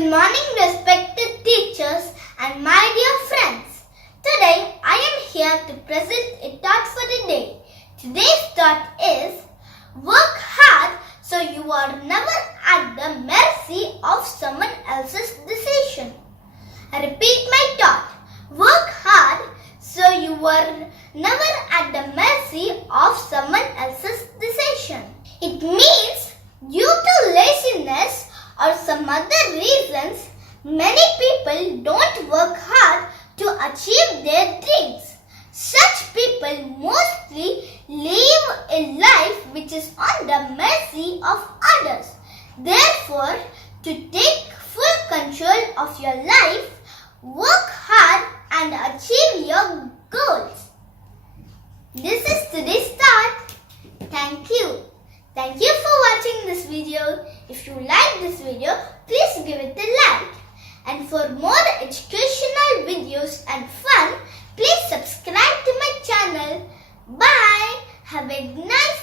Good morning, respected teachers and my dear friends. Today I am here to present a thought for the day. Today's thought is, work hard so you are never at the mercy of someone else's decision. I repeat my thought. Work hard so you are never at the mercy of someone else's decision. It means due to laziness or some other reasons, many people don't work hard to achieve their dreams. Such people mostly live a life which is on the mercy of others. Therefore, to take full control of your life, work hard and achieve your goals. This is today's thought. Thank you. Thank you for watching this video. If you like this video, please give it a like. And for more educational videos and fun, please subscribe to my channel. Bye. Have a nice